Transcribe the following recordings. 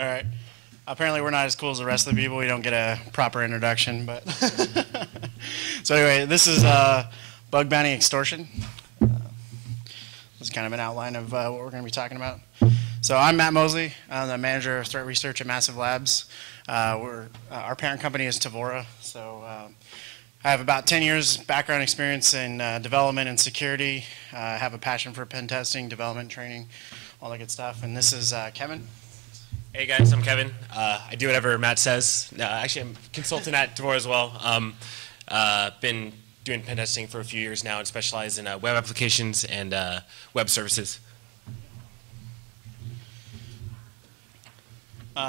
All right. Apparently we're not as cool as the rest of the people. We don't get a proper introduction, but so anyway, this is bug bounty extortion. This is kind of an outline of what we're going to be talking about. So I'm Matt Mosley. I'm the manager of threat research at Massive Labs. Our parent company is Tavora. So I have about 10 years background experience in development and security. I have a passion for pen testing, development, training, all that good stuff. And this is Kevin. Hey guys, I'm Kevin. I do whatever Matt says. Actually, I'm a consultant at Tavora as well. Been doing pen testing for a few years now and specialize in web applications and web services.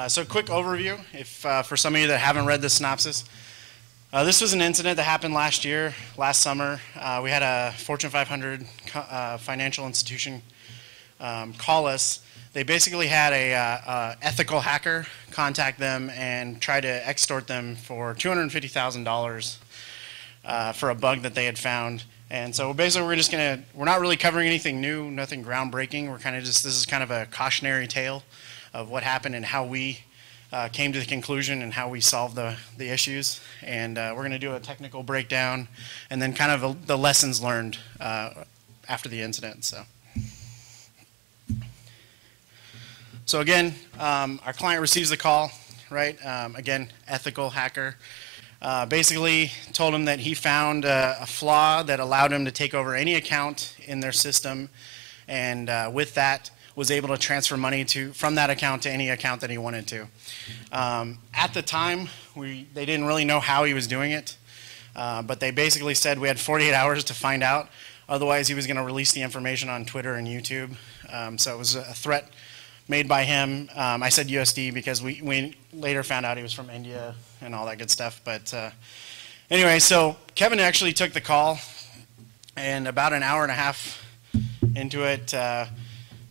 So quick overview, if for some of you that haven't read the synopsis. This was an incident that happened last summer. We had a Fortune 500 financial institution call us. They basically had a ethical hacker contact them and try to extort them for $250,000 for a bug that they had found. And so basically we're not really covering anything new, nothing groundbreaking. We're kind of this is kind of a cautionary tale of what happened and how we came to the conclusion and how we solved the issues. And we're going to do a technical breakdown and then kind of the lessons learned after the incident. So again, our client receives the call, right? Again, ethical hacker. Basically told him that he found a flaw that allowed him to take over any account in their system, and with that was able to transfer money from that account to any account that he wanted to. At the time, they didn't really know how he was doing it, but they basically said we had 48 hours to find out. Otherwise, he was going to release the information on Twitter and YouTube. So it was a threat made by him. I said USD because we later found out he was from India and all that good stuff. But anyway, so Kevin actually took the call, and about an hour and a half into it,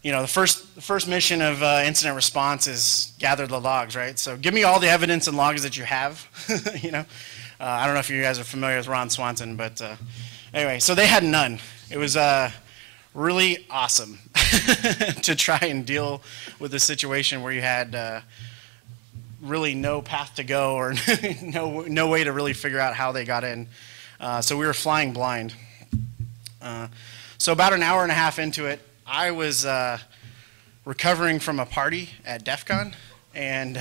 you know, the first mission of incident response is gather the logs, right? So give me all the evidence and logs that you have. You know, I don't know if you guys are familiar with Ron Swanson, but anyway, so they had none. It was really awesome to try and deal with a situation where you had really no path to go or no way to really figure out how they got in. So we were flying blind. So about an hour and a half into it, I was recovering from a party at DEF CON, and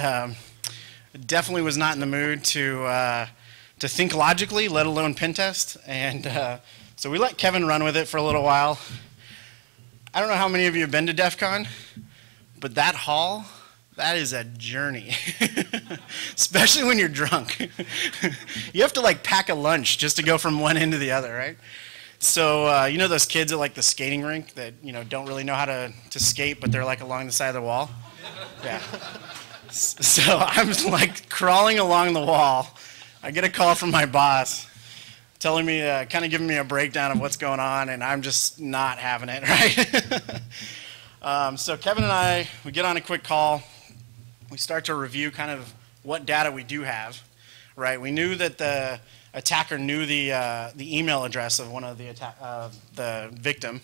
definitely was not in the mood to think logically, let alone pen test. And so we let Kevin run with it for a little while. I don't know how many of you have been to DEF CON, but that hall, that is a journey, especially when you're drunk. You have to like pack a lunch just to go from one end to the other, right? So you know those kids at like the skating rink that don't really know how to skate, but they're like along the side of the wall? Yeah. So I'm like crawling along the wall. I get a call from my boss telling me, kind of giving me a breakdown of what's going on, and I'm just not having it, right? So Kevin and I, we get on a quick call. We start to review kind of what data we do have, right? We knew that the attacker knew the email address of one of the victim,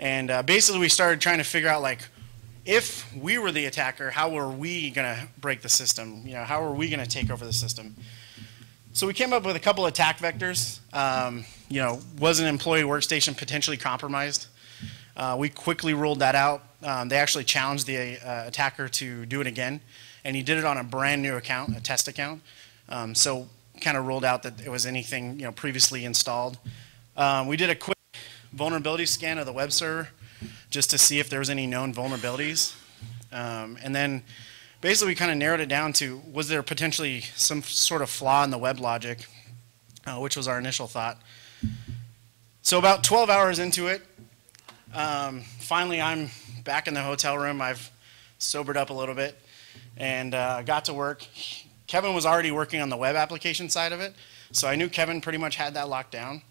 and basically we started trying to figure out, like, if we were the attacker, how were we going to break the system? How were we going to take over the system? So we came up with a couple attack vectors. Was an employee workstation potentially compromised? We quickly ruled that out. They actually challenged the attacker to do it again, and he did it on a brand new account, a test account. So kind of ruled out that it was anything previously installed. We did a quick vulnerability scan of the web server just to see if there was any known vulnerabilities, and then basically we kind of narrowed it down to, was there potentially some sort of flaw in the web logic, which was our initial thought. So about 12 hours into it, finally I'm back in the hotel room. I've sobered up a little bit and got to work. Kevin was already working on the web application side of it, so I knew Kevin pretty much had that locked down.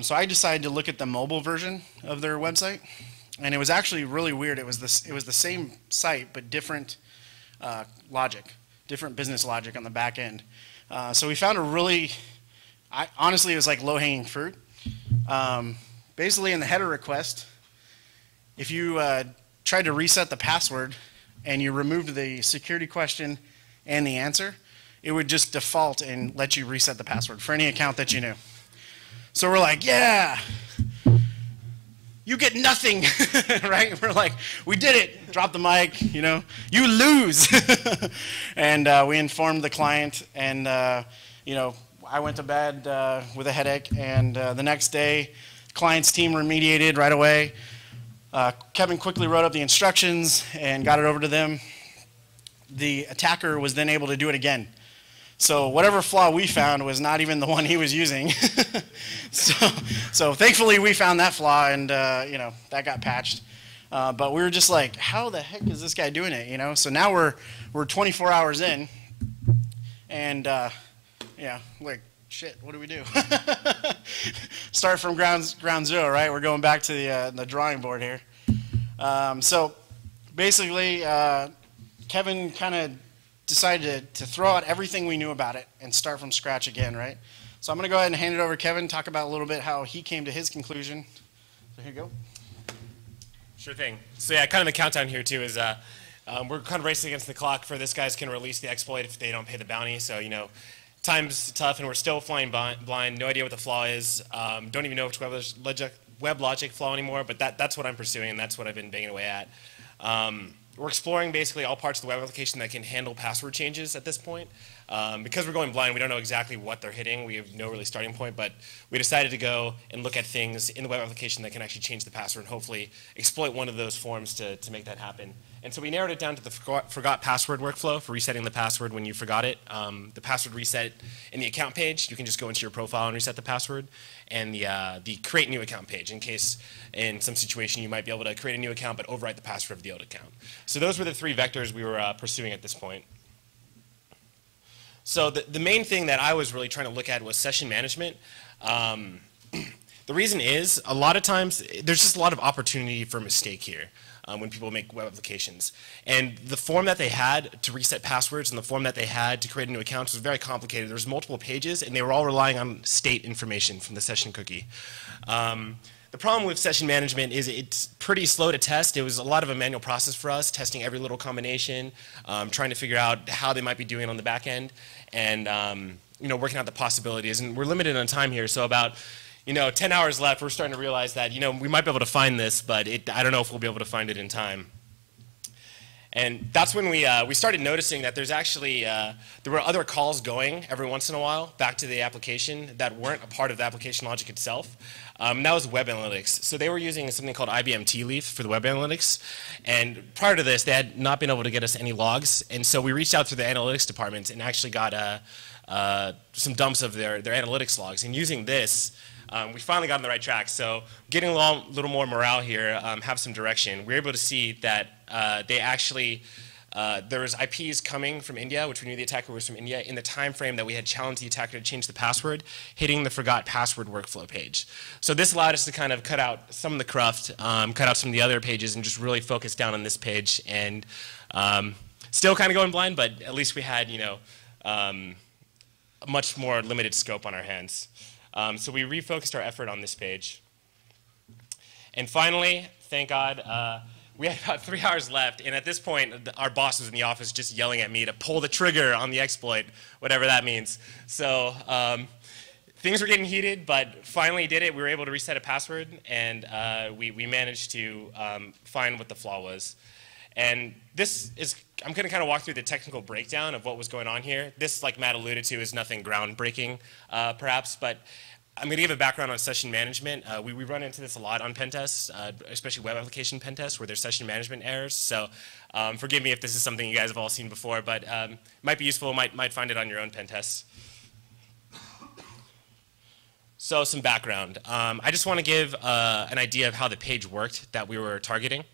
So I decided to look at the mobile version of their website, and it was actually really weird. It was the same site, but different logic, different business logic on the back end. So we found honestly, it was like low-hanging fruit. Basically, in the header request, if you tried to reset the password, and you removed the security question and the answer, it would just default and let you reset the password for any account that you knew. So we're like, yeah, you get nothing, right? We're like, we did it. Drop the mic, you know, you lose. And we informed the client, and you know, I went to bed with a headache, and the next day, client's team remediated right away. Kevin quickly wrote up the instructions and got it over to them. The attacker was then able to do it again. So whatever flaw we found was not even the one he was using. so thankfully we found that flaw, and you know, that got patched. But we were just like, how the heck is this guy doing it? You know. So now we're 24 hours in, and yeah, like shit. What do we do? Start from ground zero, right? We're going back to the drawing board here. So basically, Kevin kind of decided to throw out everything we knew about it and start from scratch again, right? So I'm going to go ahead and hand it over to Kevin, talk about a little bit how he came to his conclusion. So here you go. Sure thing. So yeah, kind of the countdown here too is we're kind of racing against the clock for this guy's can release the exploit if they don't pay the bounty. So, you know, time's tough and we're still flying blind, no idea what the flaw is, don't even know which WebLogic flaw anymore, but that's what I'm pursuing, and that's what I've been banging away at. We're exploring basically all parts of the web application that can handle password changes at this point. Because we're going blind, we don't know exactly what they're hitting. We have no really starting point, but we decided to go and look at things in the web application that can actually change the password and hopefully exploit one of those forms to make that happen. And so we narrowed it down to the forgot password workflow for resetting the password when you forgot it. The password reset in the account page, you can just go into your profile and reset the password. And the create new account page, in case in some situation you might be able to create a new account but overwrite the password of the old account. So those were the three vectors we were pursuing at this point. So the main thing that I was really trying to look at was session management. The reason is, a lot of times, there's just a lot of opportunity for mistake here when people make web applications. And the form that they had to reset passwords and the form that they had to create a new account was very complicated. There was multiple pages, and they were all relying on state information from the session cookie. The problem with session management is it's pretty slow to test. It was a lot of a manual process for us, testing every little combination, trying to figure out how they might be doing on the back end, and you know, working out the possibilities. And we're limited on time here, so about 10 hours left, we're starting to realize that we might be able to find this, but I don't know if we'll be able to find it in time. And that's when we started noticing that there's actually, there were other calls going every once in a while back to the application that weren't a part of the application logic itself. And that was web analytics. So they were using something called IBM T-Leaf for the web analytics. And prior to this, they had not been able to get us any logs. And so we reached out to the analytics department and actually got some dumps of their analytics logs. And using this, we finally got on the right track. So getting a little more morale here, have some direction. We were able to see that they actually, there was IPs coming from India, which we knew the attacker was from India, in the time frame that we had challenged the attacker to change the password, hitting the forgot password workflow page. So this allowed us to kind of cut out some of the cruft, cut out some of the other pages, and just really focus down on this page. And still kind of going blind, but at least we had, a much more limited scope on our hands. So we refocused our effort on this page. And finally, thank God, we had about 3 hours left, and at this point, our boss was in the office just yelling at me to pull the trigger on the exploit, whatever that means. So things were getting heated, but finally did it. We were able to reset a password, and we managed to find what the flaw was. And this is, I'm going to kind of walk through the technical breakdown of what was going on here. This, like Matt alluded to, is nothing groundbreaking, perhaps, but I'm going to give a background on session management. We run into this a lot on pen tests, especially web application pen tests, where there's session management errors. So forgive me if this is something you guys have all seen before, but might be useful, might find it on your own pen tests. So some background. I just want to give an idea of how the page worked that we were targeting.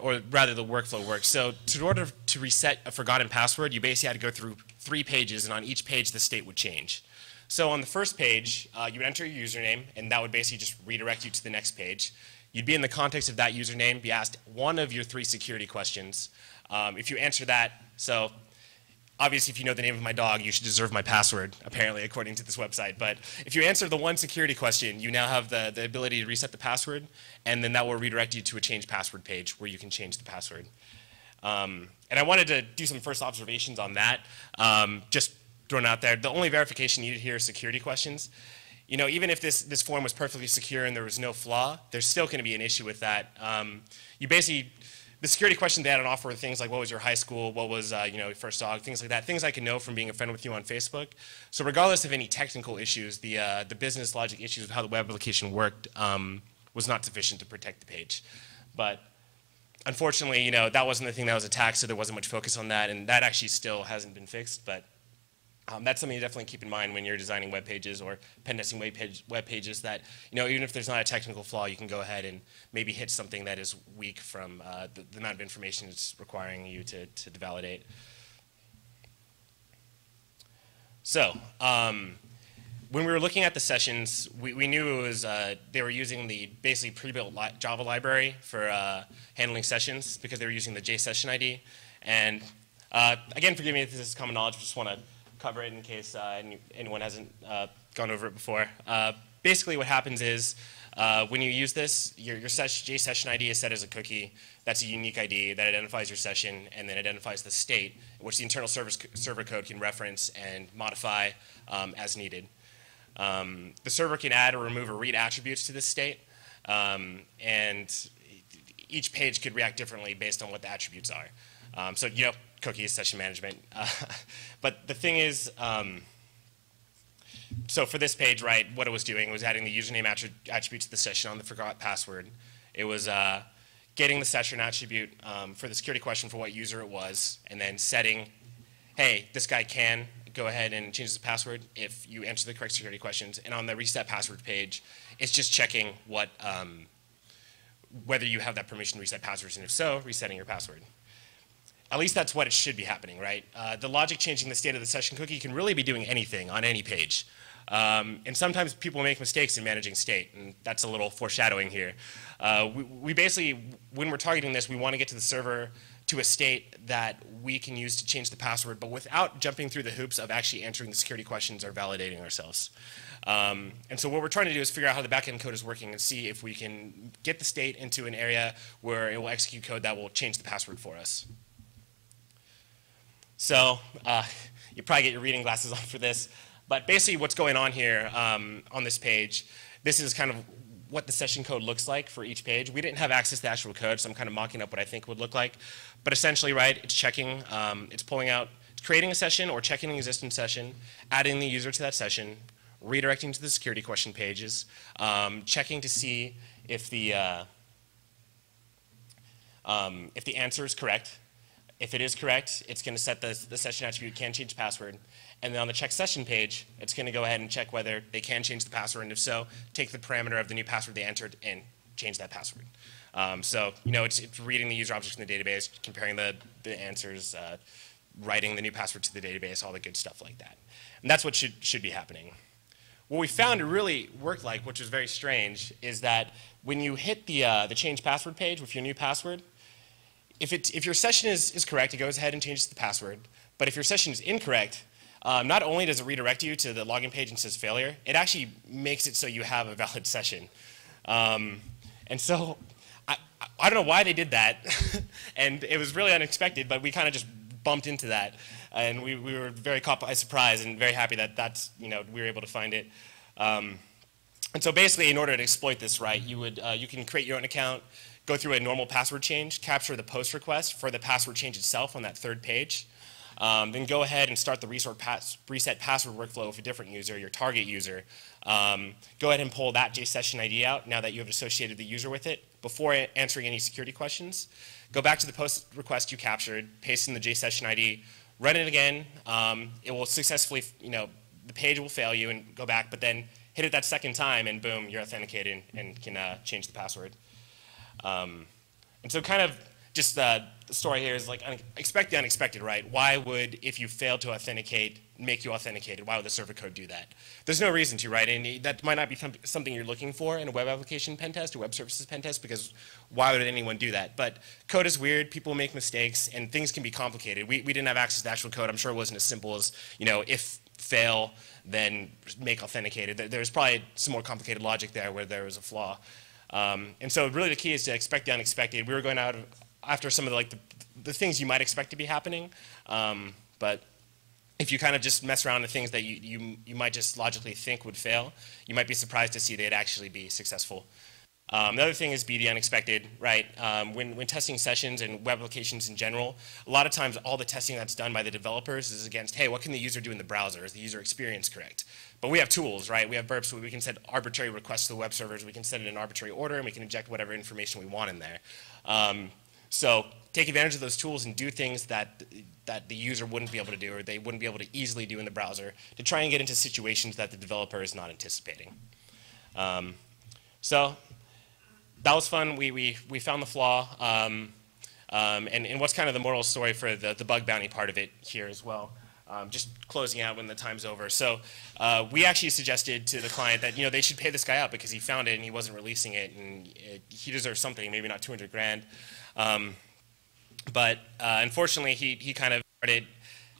Or rather the workflow works. So in order to reset a forgotten password, you basically had to go through 3 pages, and on each page the state would change. So on the first page, you would enter your username, and that would basically just redirect you to the next page. You'd be in the context of that username, be asked one of your 3 security questions. If you answer that, so obviously, if you know the name of my dog, you should deserve my password, apparently, according to this website. But if you answer the one security question, you now have the ability to reset the password, and then that will redirect you to a change password page where you can change the password. And I wanted to do some first observations on that, just thrown out there. The only verification needed here is security questions. You know, even if this form was perfectly secure and there was no flaw, there's still going to be an issue with that. The security questions they had on offer were things like, what was your high school, what was your first dog, things like that, things I can know from being a friend with you on Facebook. So regardless of any technical issues, the business logic issues of how the web application worked was not sufficient to protect the page. But unfortunately, that wasn't the thing that was attacked, so there wasn't much focus on that, and that actually still hasn't been fixed. But that's something you definitely keep in mind when you're designing web pages or pen testing web pages, that even if there's not a technical flaw, you can go ahead and maybe hit something that is weak from the amount of information it's requiring you to validate. So when we were looking at the sessions, we knew it was they were using the basically pre-built Java library for handling sessions because they were using the JSession ID. And again, forgive me if this is common knowledge, I just want to cover it in case anyone hasn't gone over it before. Basically what happens is when you use this, your JSession ID is set as a cookie. That's a unique ID that identifies your session and then identifies the state, which the internal server code can reference and modify as needed. The server can add or remove or read attributes to this state, and each page could react differently based on what the attributes are. So, cookies, session management. But the thing is, so for this page, right, what it was doing was adding the username attribute to the session on the forgot password. It was getting the session attribute for the security question for what user it was, and then setting, hey, this guy can go ahead and change the password if you answer the correct security questions. And on the reset password page, it's just checking whether you have that permission to reset passwords, and if so, resetting your password. At least that's what it should be happening, right? The logic changing the state of the session cookie can really be doing anything on any page. And sometimes people make mistakes in managing state, and that's a little foreshadowing here. We basically, when we're targeting this, we want to get to the server to a state that we can use to change the password, but without jumping through the hoops of actually answering the security questions or validating ourselves. And so what we're trying to do is figure out how the backend code is working and see if we can get the state into an area where it will execute code that will change the password for us. So you probably get your reading glasses on for this, but basically what's going on here on this page, this is kind of what the session code looks like for each page. We didn't have access to the actual code, so I'm kind of mocking up what I think it would look like. But essentially, right, it's checking, it's pulling out, it's creating a session or checking an existing session, adding the user to that session, redirecting to the security question pages, checking to see if the answer is correct. If it is correct, it's going to set the session attribute can change password. And then on the check session page, it's going to go ahead and check whether they can change the password, and if so, take the parameter of the new password they entered and change that password. So, it's reading the user objects in the database, comparing the answers, writing the new password to the database, all the good stuff like that. And that's what should be happening. What we found it really worked like, which was very strange, is that when you hit the change password page with your new password, if your session is correct, it goes ahead and changes the password. But if your session is incorrect, not only does it redirect you to the login page and says failure, it actually makes it so you have a valid session. And so I don't know why they did that, and it was really unexpected, but we kind of just bumped into that. And we were very caught by surprise and very happy that we were able to find it. And so basically, in order to exploit this, right, you can create your own account, go through a normal password change, capture the post request for the password change itself on that third page, then go ahead and start the reset password workflow with a different user, your target user. Go ahead and pull that JSession ID out now that you have associated the user with it before answering any security questions. Go back to the post request you captured, paste in the JSession ID, run it again. It will successfully, the page will fail you and go back, but then hit it that second time and boom, you're authenticated and can change the password. And so kind of just the story here is like expect the unexpected, right? Why would, if you fail to authenticate, make you authenticated? Why would the server code do that? There's no reason to, right? And that might not be something you're looking for in a web application pen test or web services pen test, because why would anyone do that? But code is weird, people make mistakes, and things can be complicated. We didn't have access to actual code. I'm sure it wasn't as simple as, if fail, then make authenticated. There's probably some more complicated logic there where there was a flaw. And so really the key is to expect the unexpected. We were going out after some of the things you might expect to be happening, but if you kind of just mess around with things that you might just logically think would fail, you might be surprised to see they'd actually be successful. The other thing is be the unexpected, right? When testing sessions and web applications in general, a lot of times all the testing that's done by the developers is against, hey, what can the user do in the browser? Is the user experience correct? But we have tools, right? We have burps where we can set arbitrary requests to the web servers. We can set it in arbitrary order, and we can inject whatever information we want in there. So take advantage of those tools and do things that the user wouldn't be able to do, or they wouldn't be able to easily do in the browser, to try and get into situations that the developer is not anticipating. So that was fun. We found the flaw. And what's kind of the moral story for the bug bounty part of it here as well. Just closing out when the time's over. So we actually suggested to the client that they should pay this guy out because he found it and he wasn't releasing it, and he deserves something, maybe not 200 grand. But unfortunately, he kind of started,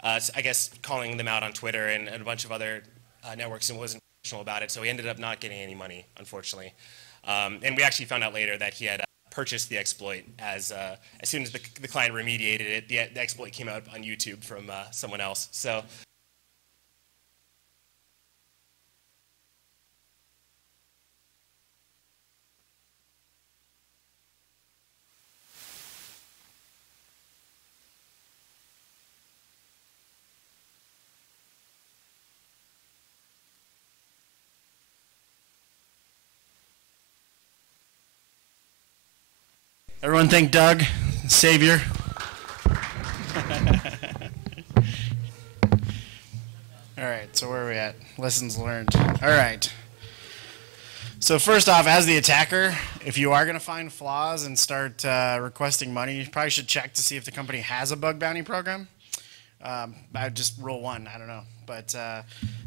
I guess, calling them out on Twitter and a bunch of other networks, and wasn't professional about it. So he ended up not getting any money, unfortunately. And we actually found out later that he had purchased the exploit as soon as the client remediated it. The exploit came out on YouTube from someone else. So. Everyone thank Doug, Savior. All right, so where are we at? Lessons learned. All right. So first off, as the attacker, if you are going to find flaws and start requesting money, you probably should check to see if the company has a bug bounty program. I just rule one, I don't know. But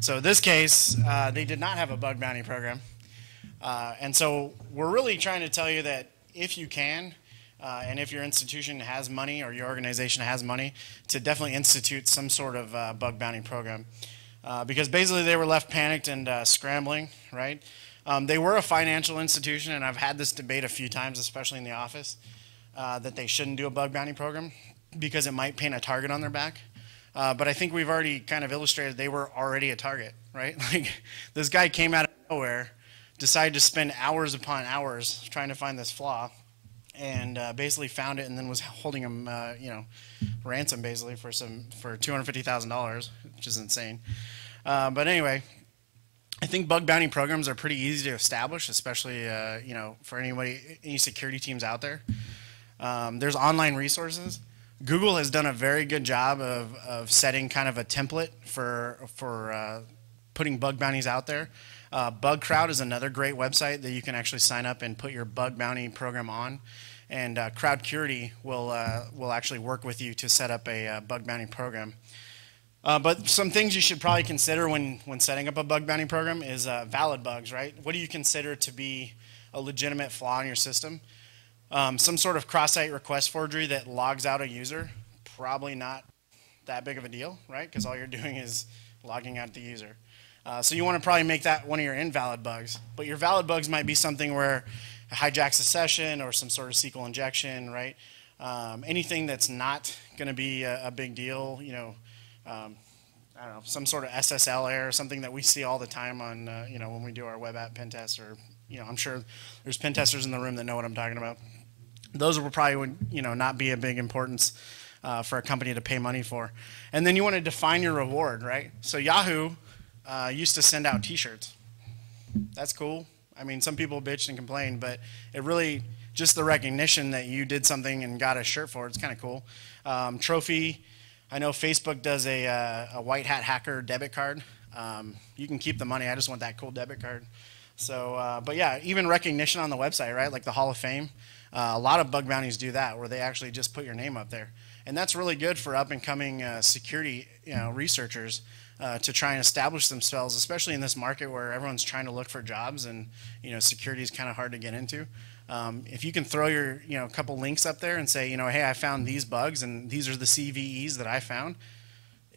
so in this case, they did not have a bug bounty program. And so we're really trying to tell you that if you can, and if your institution has money or your organization has money, to definitely institute some sort of bug bounty program. Because basically they were left panicked and scrambling, right? They were a financial institution, and I've had this debate a few times, especially in the office, that they shouldn't do a bug bounty program because it might paint a target on their back. But I think we've already kind of illustrated they were already a target, right? Like, this guy came out of nowhere, decided to spend hours upon hours trying to find this flaw, and basically found it, and then was holding him, ransom basically for $250,000, which is insane. But anyway, I think bug bounty programs are pretty easy to establish, especially for any security teams out there. There's online resources. Google has done a very good job of setting kind of a template for putting bug bounties out there. BugCrowd is another great website that you can actually sign up and put your bug bounty program on, and CrowdCurity will actually work with you to set up a bug bounty program. But some things you should probably consider when setting up a bug bounty program is valid bugs, right? What do you consider to be a legitimate flaw in your system? Some sort of cross-site request forgery that logs out a user, probably not that big of a deal, right? Because all you're doing is logging out the user. So you want to probably make that one of your invalid bugs. But your valid bugs might be something where it hijacks a session or some sort of SQL injection, right? Anything that's not going to be a big deal, I don't know, some sort of SSL error, something that we see all the time on, when we do our web app pen tests, or, I'm sure there's pen testers in the room that know what I'm talking about. Those will probably, not be a big importance for a company to pay money for. And then you want to define your reward, right? So Yahoo used to send out T-shirts. That's cool. I mean, some people bitched and complained, but it really, just the recognition that you did something and got a shirt for it's kind of cool. Trophy, I know Facebook does a white hat hacker debit card. You can keep the money. I just want that cool debit card. So, but yeah, even recognition on the website, right? Like the Hall of Fame. A lot of bug bounties do that, where they actually just put your name up there. And that's really good for up-and-coming security researchers to try and establish themselves, especially in this market where everyone's trying to look for jobs and security is kind of hard to get into. If you can throw your couple links up there and say, hey, I found these bugs and these are the CVEs that I found,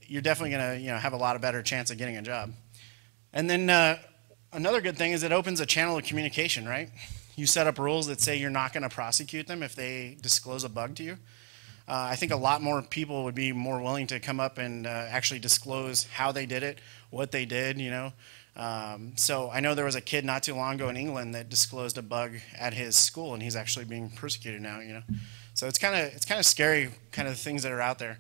you're definitely going to have a lot of better chance of getting a job. And then another good thing is it opens a channel of communication, right? You set up rules that say you're not going to prosecute them if they disclose a bug to you. I think a lot more people would be more willing to come up and actually disclose how they did it, what they did, So I know there was a kid not too long ago in England that disclosed a bug at his school, and he's actually being persecuted now, So it's kind of scary, kind of things that are out there.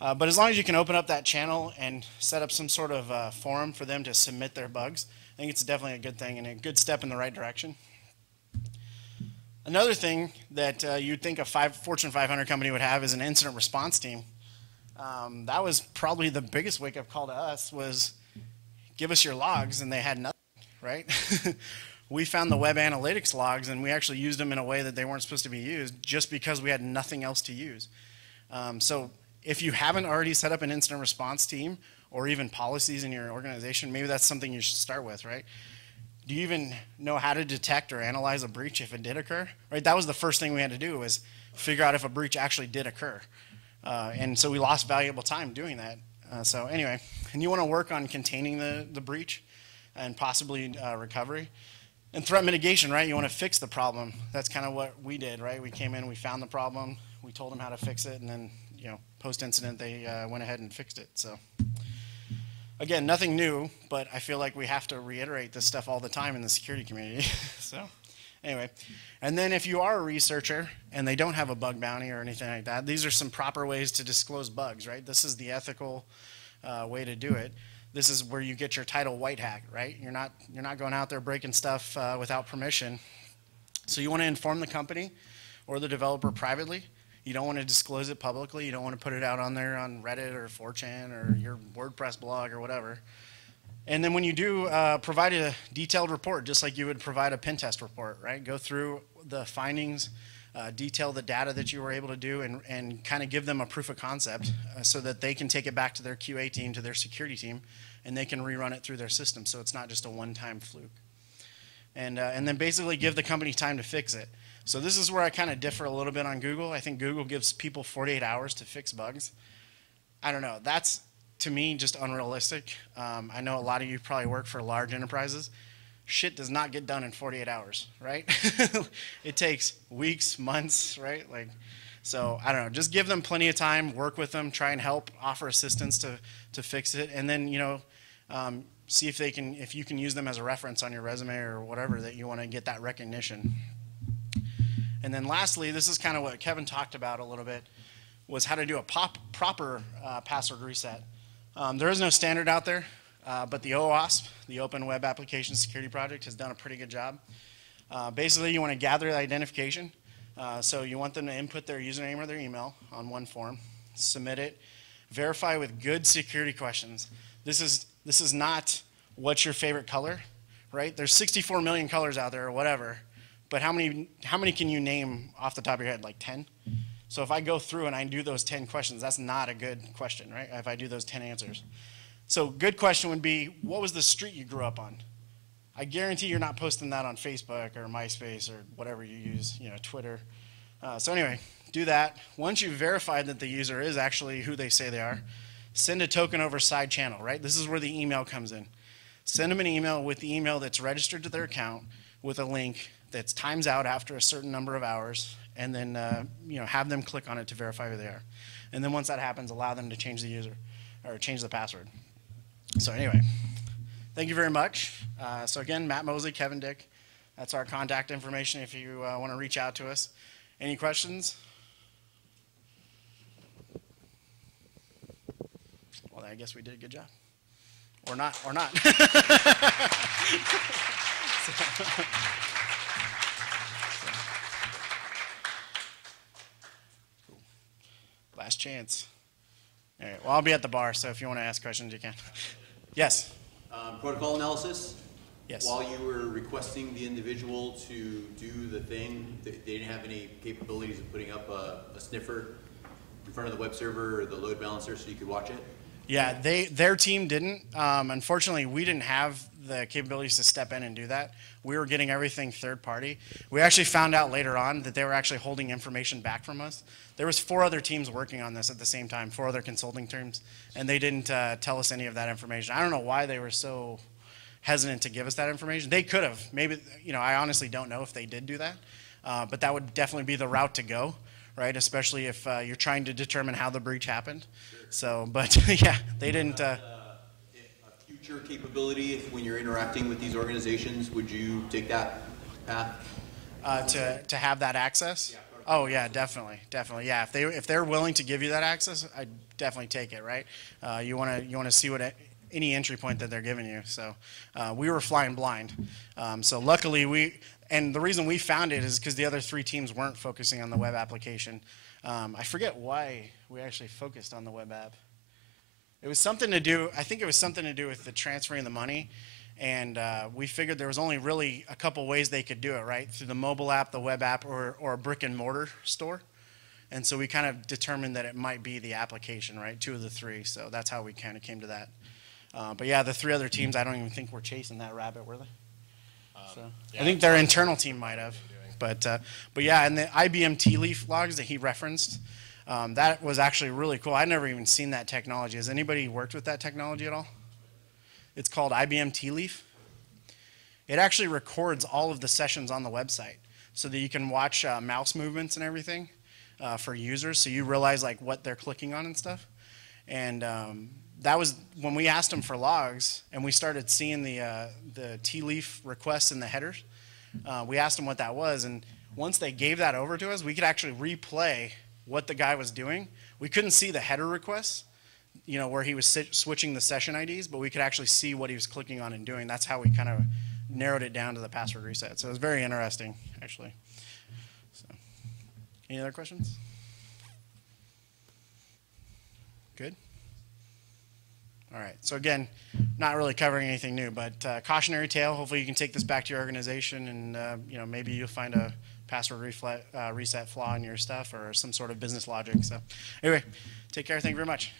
But as long as you can open up that channel and set up some sort of forum for them to submit their bugs, I think it's definitely a good thing and a good step in the right direction. Another thing that you'd think a Fortune 500 company would have is an incident response team. That was probably the biggest wake-up call to us was give us your logs, and they had nothing, right? We found the web analytics logs, and we actually used them in a way that they weren't supposed to be used just because we had nothing else to use. So if you haven't already set up an incident response team or even policies in your organization, maybe that's something you should start with, right? Do you even know how to detect or analyze a breach if it did occur? Right, that was the first thing we had to do was figure out if a breach actually did occur. And so we lost valuable time doing that. So anyway, and you want to work on containing the breach and possibly recovery. And threat mitigation, right? You want to fix the problem. That's kind of what we did, right? We came in, we found the problem, we told them how to fix it, and then post-incident they went ahead and fixed it. So. Again, nothing new, but I feel like we have to reiterate this stuff all the time in the security community. So anyway, and then if you are a researcher and they don't have a bug bounty or anything like that, these are some proper ways to disclose bugs, right? This is the ethical way to do it. This is where you get your title white hat, right? You're not going out there breaking stuff without permission. So you want to inform the company or the developer privately. You don't want to disclose it publicly. You don't want to put it out on there on Reddit or 4chan or your WordPress blog or whatever. And then when you do, provide a detailed report, just like you would provide a pen test report, right? Go through the findings, detail the data that you were able to do, and kind of give them a proof of concept so that they can take it back to their QA team, to their security team, and they can rerun it through their system so it's not just a one-time fluke. And then basically give the company time to fix it. So this is where I kind of differ a little bit on Google. I think Google gives people 48 hours to fix bugs. I don't know. That's, to me, just unrealistic. I know a lot of you probably work for large enterprises. Shit does not get done in 48 hours, right? It takes weeks, months, right? So I don't know. Just give them plenty of time, work with them, try and help, offer assistance to fix it, and then see if you can use them as a reference on your resume or whatever that you want to get that recognition. And then lastly, this is kind of what Kevin talked about a little bit, was how to do a proper password reset. There is no standard out there, but the OWASP, the Open Web Application Security Project, has done a pretty good job. Basically, you want to gather the identification. So you want them to input their username or their email on one form, submit it, verify with good security questions. This is not what's your favorite color, right? There's 64 million colors out there or whatever. But how many can you name off the top of your head? Like 10? So if I go through and I do those 10 questions, that's not a good question, right? If I do those 10 answers. So good question would be, what was the street you grew up on? I guarantee you're not posting that on Facebook or MySpace or whatever you use, Twitter. So anyway, do that. Once you've verified that the user is actually who they say they are, send a token over side channel, right? This is where the email comes in. Send them an email with the email that's registered to their account with a link that's times out after a certain number of hours, and then have them click on it to verify who they are. And then once that happens, allow them to change the user or change the password. So anyway, thank you very much. So again, Matt Mosley, Kevin Dick. That's our contact information if you want to reach out to us. Any questions? Well, I guess we did a good job. Or not, or not. Last chance. All right, well, I'll be at the bar, so if you want to ask questions, you can. Yes? Protocol analysis. Yes. While you were requesting the individual to do the thing, they didn't have any capabilities of putting up a sniffer in front of the web server or the load balancer so you could watch it? Yeah, their team didn't. Unfortunately, we didn't have the capabilities to step in and do that. We were getting everything third party. We actually found out later on that they were actually holding information back from us. There was 4 other teams working on this at the same time, 4 other consulting teams, and they didn't tell us any of that information. I don't know why they were so hesitant to give us that information. They could have. Maybe, I honestly don't know if they did do that, but that would definitely be the route to go, right? Especially if you're trying to determine how the breach happened. So, but yeah, they didn't. A future capability, when you're interacting with these organizations, would you take that path? To have that access? Yeah. Oh yeah, definitely. Yeah, if they're willing to give you that access, I'd definitely take it. Right? You wanna see what any entry point that they're giving you. So we were flying blind. So luckily and the reason we found it is because the other 3 teams weren't focusing on the web application. I forget why we actually focused on the web app. It was something to do, I think it was something to do with the transferring the money. And we figured there was only really a couple ways they could do it, right? Through the mobile app, the web app, or a brick and mortar store. And so we kind of determined that it might be the application, right? 2 of the 3. So that's how we kind of came to that. But yeah, the 3 other teams, I don't even think were chasing that rabbit, were they? Yeah, I think their internal team might have. But yeah, and the IBM T-Leaf logs that he referenced, that was actually really cool. I'd never even seen that technology. Has anybody worked with that technology at all? It's called IBM T-Leaf. It actually records all of the sessions on the website so that you can watch mouse movements and everything for users, so you realize like what they're clicking on and stuff. And that was when we asked them for logs and we started seeing the T-Leaf requests in the headers. We asked them what that was, and once they gave that over to us, we could actually replay what the guy was doing. We couldn't see the header requests, where he was switching the session IDs, but we could actually see what he was clicking on and doing. That's how we kind of narrowed it down to the password reset. So it was very interesting, actually. So, any other questions? Good? All right. So again, not really covering anything new, but cautionary tale. Hopefully you can take this back to your organization and maybe you'll find a password reset flaw in your stuff or some sort of business logic. So anyway, take care. Thank you very much.